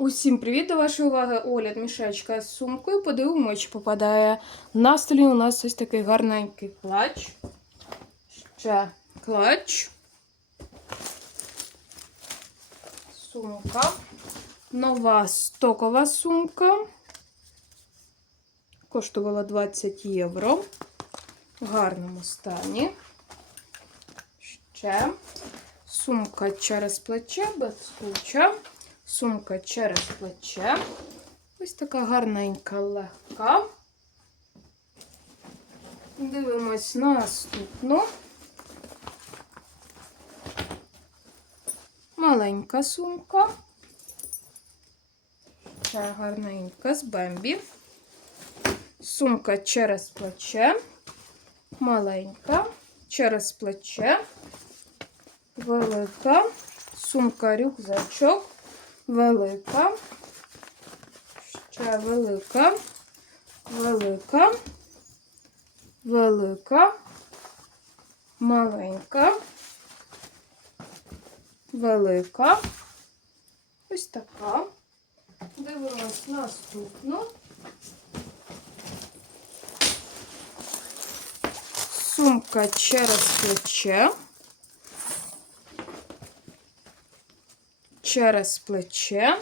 Усім привіт до вашої уваги. Огляд мішечка з сумкою. Подивимося, чи попадає на столі. У нас ось такий гарненький клач. Ще клач. Сумка. Нова стокова сумка. Коштувала 20 євро. В гарному стані. Ще сумка через плече, без куча. Сумка через плече. Ось така гарненька легка. Дивимось наступну. Маленька сумка. Ще гарненька з бембі. Сумка через плече. Маленька. Через плече. Велика. Сумка рюкзачок велика, ще велика, велика, велика, маленька, велика. Ось така. Дивимось наступну. Сумка через плече. Через плече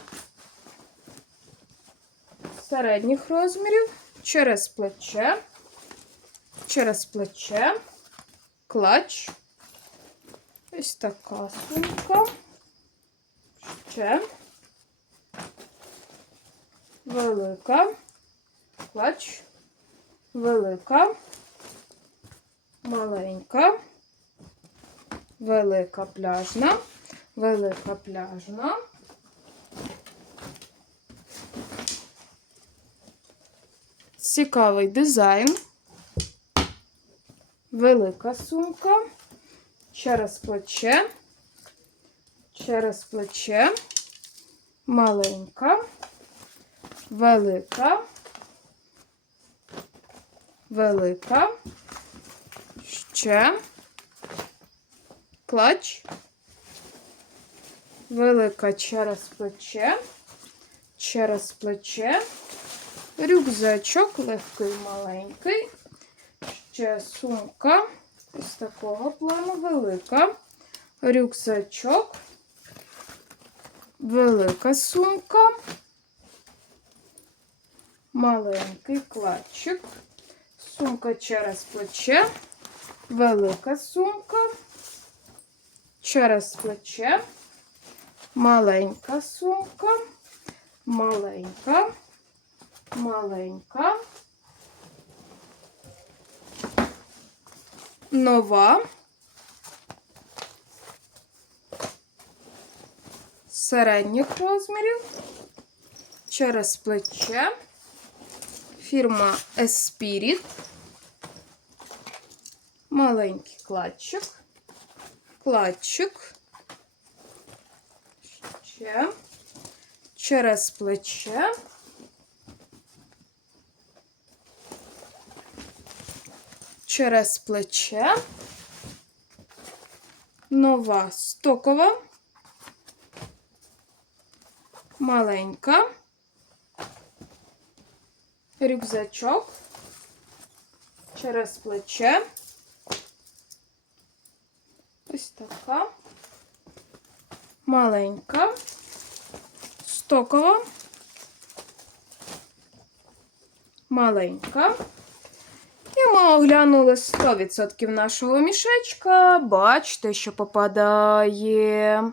середніх розмірів, через плече, через плече, клач. Ось така сумка. Ще. Велика, клач, велика, маленька, велика пляжна велика пляжна. Цікавий дизайн, велика сумка, через плече, через плече, маленька, велика, велика, ще. Клач велика через плече, через плече, рюкзачок легкий маленький, ще сумка. Ось такого плану. Велика, рюкзачок, велика сумка, маленький кладчик, сумка через плече, велика сумка. Через плече маленька сумка, маленька, маленька, нова, середніх розмірів, через плече, фірма Esprit, маленький кладчик, кладчик плече, через плече. Через плече, нова стокова, маленька, рюкзачок, через плече. Ось така маленька, стокова, маленька. І ми оглянули 100% нашого мішечка. Бачите, що попадає.